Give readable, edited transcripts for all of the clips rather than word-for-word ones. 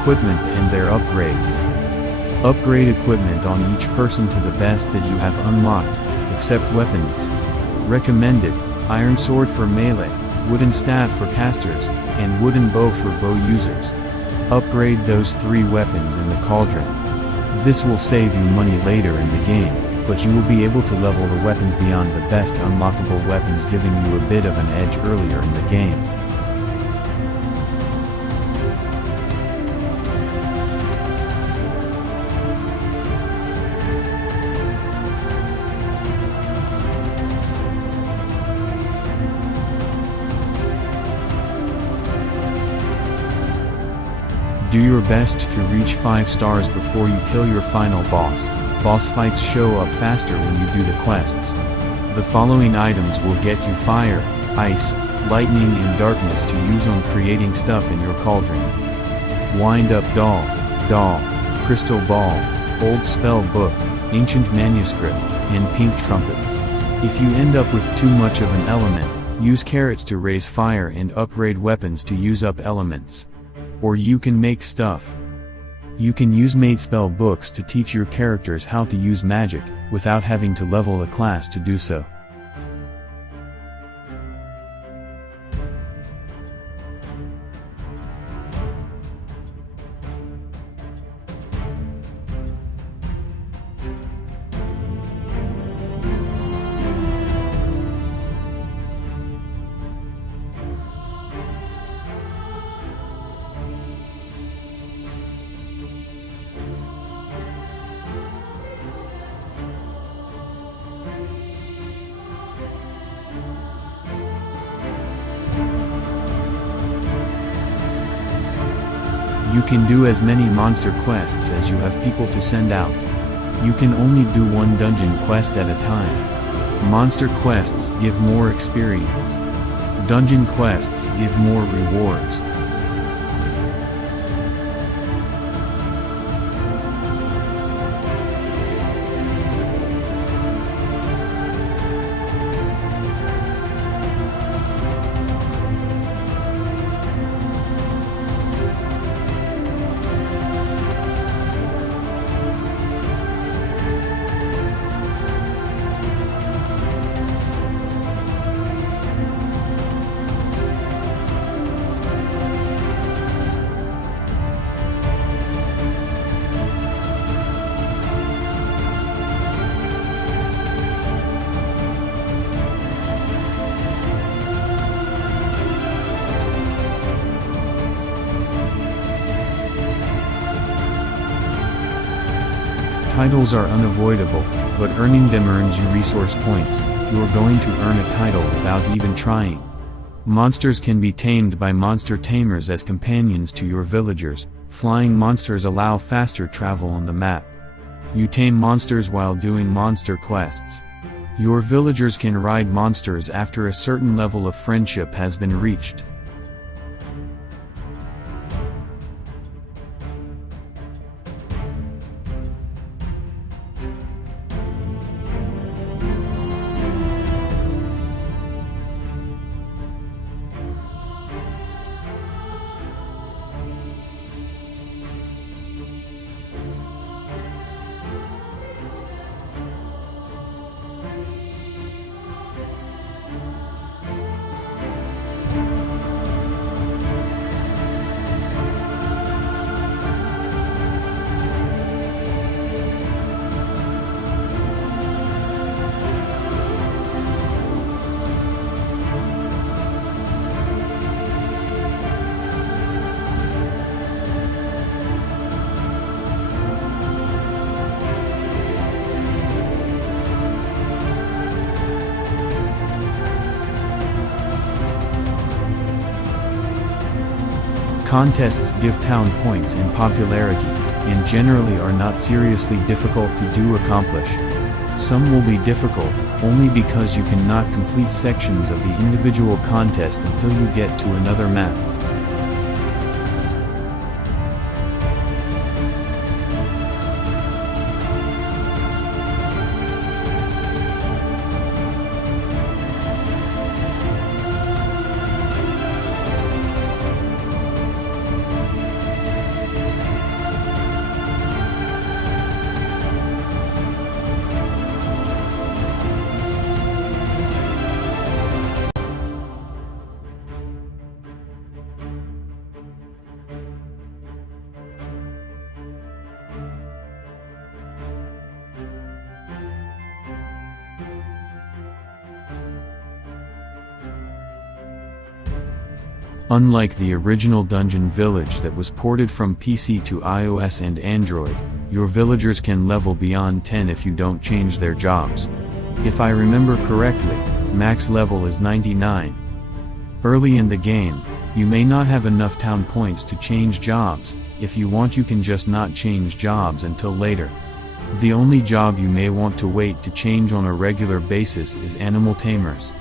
equipment and their upgrades. Upgrade equipment on each person to the best that you have unlocked, except weapons. Recommended: iron sword for melee, wooden staff for casters, and wooden bow for bow users. Upgrade those 3 weapons in the cauldron. This will save you money later in the game, but you will be able to level the weapons beyond the best unlockable weapons, giving you a bit of an edge earlier in the game. Do your best to reach 5 stars before you kill your final boss. Boss fights show up faster when you do the quests. The following items will get you fire, ice, lightning and darkness to use on creating stuff in your cauldron. Wind-up doll, crystal ball, old spell book, ancient manuscript, and pink trumpet. If you end up with too much of an element, use carrots to raise fire and upgrade weapons to use up elements. Or you can make stuff. You can use made spell books to teach your characters how to use magic, without having to level a class to do so. You can do as many monster quests as you have people to send out. You can only do 1 dungeon quest at a time. Monster quests give more experience. Dungeon quests give more rewards. Titles are unavoidable, but earning them earns you resource points. You're going to earn a title without even trying. Monsters can be tamed by monster tamers as companions to your villagers. Flying monsters allow faster travel on the map. You tame monsters while doing monster quests. Your villagers can ride monsters after a certain level of friendship has been reached. Contests give town points and popularity, and generally are not seriously difficult to accomplish. Some will be difficult, only because you cannot complete sections of the individual contest until you get to another map. Unlike the original Dungeon Village that was ported from PC to iOS and Android, your villagers can level beyond 10 if you don't change their jobs. If I remember correctly, max level is 99. Early in the game, you may not have enough town points to change jobs. If you want, you can just not change jobs until later. The only job you may want to wait to change on a regular basis is animal tamers.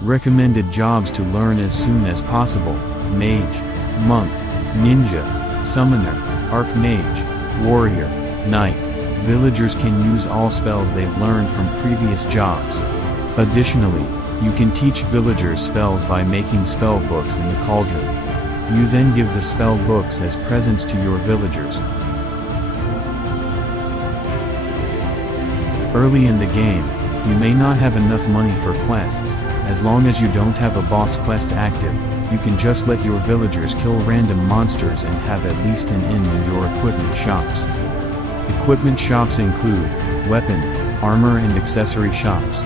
Recommended jobs to learn as soon as possible: Mage, Monk, Ninja, Summoner, Archmage, Warrior, Knight. Villagers can use all spells they've learned from previous jobs. Additionally, you can teach villagers spells by making spell books in the cauldron. You then give the spell books as presents to your villagers. Early in the game, you may not have enough money for quests. As long as you don't have a boss quest active, you can just let your villagers kill random monsters and have at least an inn in your equipment shops. Equipment shops include weapon, armor and accessory shops.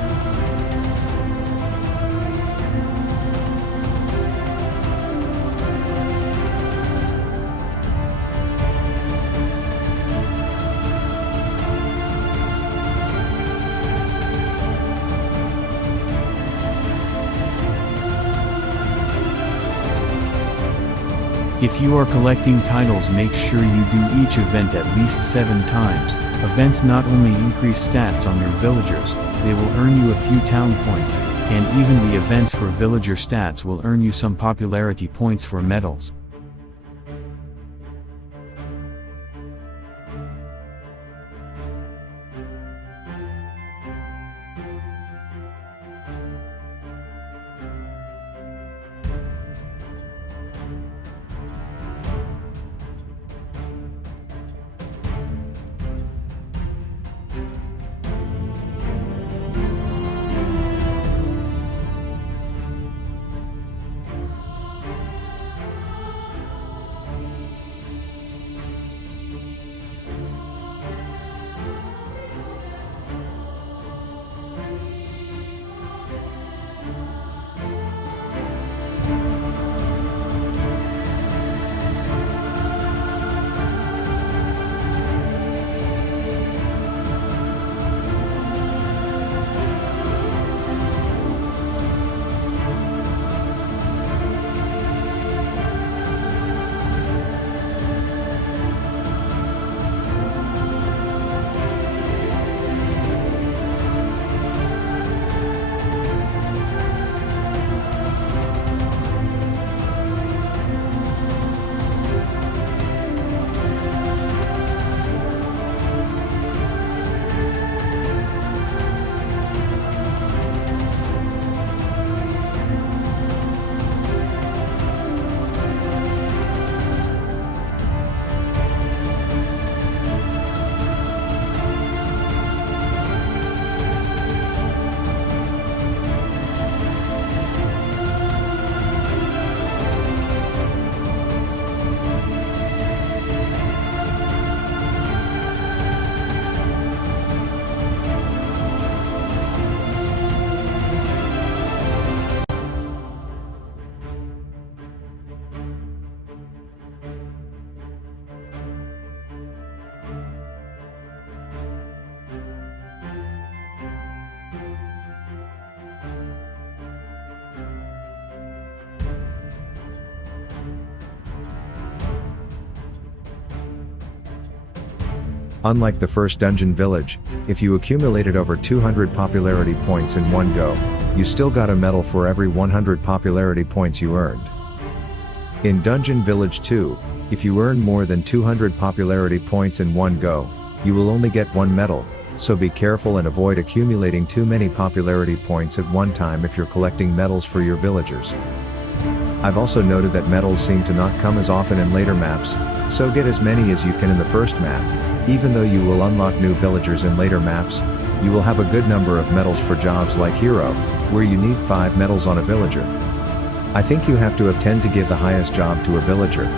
If you are collecting titles, make sure you do each event at least 7 times. Events not only increase stats on your villagers, they will earn you a few town points, and even the events for villager stats will earn you some popularity points for medals. Unlike the first Dungeon Village, if you accumulated over 200 popularity points in one go, you still got a medal for every 100 popularity points you earned. In Dungeon Village 2, if you earn more than 200 popularity points in one go, you will only get one medal, so be careful and avoid accumulating too many popularity points at one time if you're collecting medals for your villagers. I've also noted that medals seem to not come as often in later maps, so get as many as you can in the first map. Even though you will unlock new villagers in later maps, you will have a good number of medals for jobs like Hero, where you need 5 medals on a villager. I think you have to have 10 to give the highest job to a villager.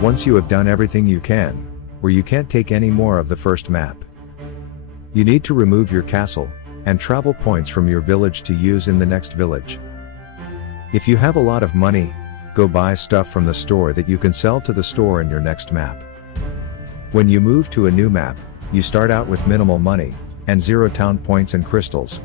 Once you have done everything you can, or you can't take any more of the first map. You need to remove your castle, and travel points from your village to use in the next village. If you have a lot of money, go buy stuff from the store that you can sell to the store in your next map. When you move to a new map, you start out with minimal money, and 0 town points and crystals,